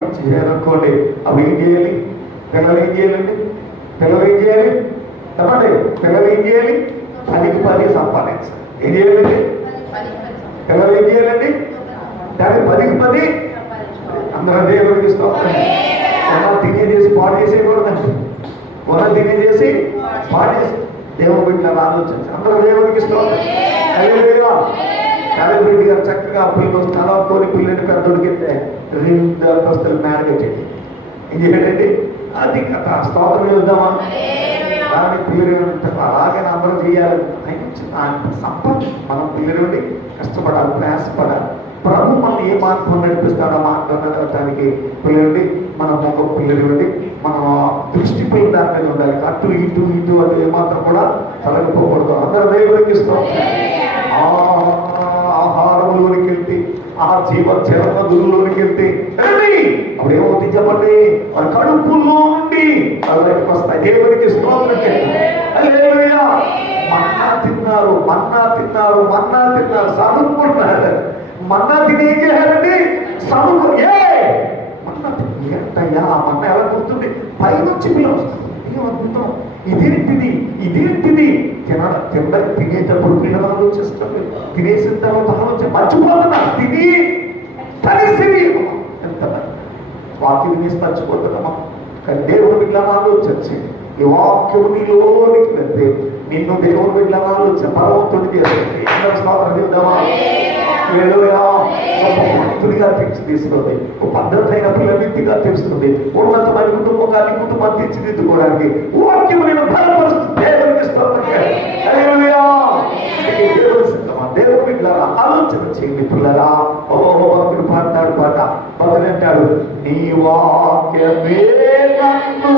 చేయాలనుకోండి. అవి ఏం చేయాలి? పిల్లలు ఏం చేయాలండి? పిల్లలు ఏం చేయాలి చెప్పండి? పిల్లలు ఏం చేయాలి? 10కి 10 సంపాదించాలి. ఏం చేయాలండి? పిల్లలు ఏం చేయాలండి? దానికి 10కి 10 అందరూ దేవుడికి స్తోత్రం. ఉన్నది తినేసి పాడు చేసేయకూడదండి. ఉన్నది తినేసి పాడు చేసి దేవుడు బిడ్డ ఆలోచించి అందరూ దేవుడికి స్తోత్రం. రెడ్డి గారు చక్కగా పిల్లలు స్థలం కోరి పిల్లని పెద్దోడికితే 2 అంతస్తులు మేడగట్టండి. ఏం చేయాలండి? అది కథ స్తోత్రం చూద్దామా? దాని పిల్లలు అలాగే అందరూ చేయాలి. ఆయన సంపద మనం పిల్లలు కష్టపడాలి, ప్రయాసపడాలి. ప్రభు మనం ఏ మార్గం నడిపిస్తాడో మాట్లాడటానికి పిల్లలు మన మొక్క పిల్లలు మనం దృష్టి పిల్లలు దాని మీద ఉండాలి. అటు ఇటు ఇటు అది ఏమాత్రం కూడా తొలగిపోకూడదు. అందరూ దేవుడికి స్తోత్రం. ఆహారంలోనికి వెళ్తే ఆ జలనదుల్లోనికి వెళ్తే అప్పుడు ఏమవుతుంది చెప్పండి? వారి కడుపుల్లో నుండి బయటకు వస్తాయి. దేవుడికి స్తోత్రం. మన్నా తిన్నారు, మన్నా తిన్నారు, మన్నా తిన్నారు, చదువుకుంటున్నారు. మన్నా తిని ఏం చేయాలండి? చదువు మన్నా ఏంటయ్యా? ఆ మన్నా ఎలా గుర్తుంది? పైనుంచి మీరు వస్తుంది. ఏం అద్భుతం! ఇదేంటిది, ఇదేంటిది? తినేటప్పుడు పిల్లలు ఆలోచిస్తుంది. తినేసిన తర్వాత ఆలోచన మర్చిపోతున్నారు. తిని కలిసి ఎంత వాక్యం తీసి మర్చిపోతున్నామా? కానీ దేవుడు బిడ్డ ఆలోచించి ఈ వాక్యం నీలోనికి వెళ్తే నిన్ను దేవుడు బిడ్డ ఆలోచన భగవంతుడి చేస్తుంది. స్తోత్రమా? భక్తుడిగా తీసుకుంది. ఒక పద్ధతి అయిన పిల్లనిగా తెలుస్తుంది. ఉన్నతమైన కుటుంబాన్ని కుటుంబం తీర్చిదిద్దుకోవడానికి వాక్యం నేను బలపరుస్తుంది. దేవుడికి స్తోత్రం. దేవుడి బిడ్డలారా ఆలోచన చేయండి పిల్లరా. భక్తుడు పాడతాడు పాట. భక్తుడు అంటాడు, నీ వాక్యమే నన్ను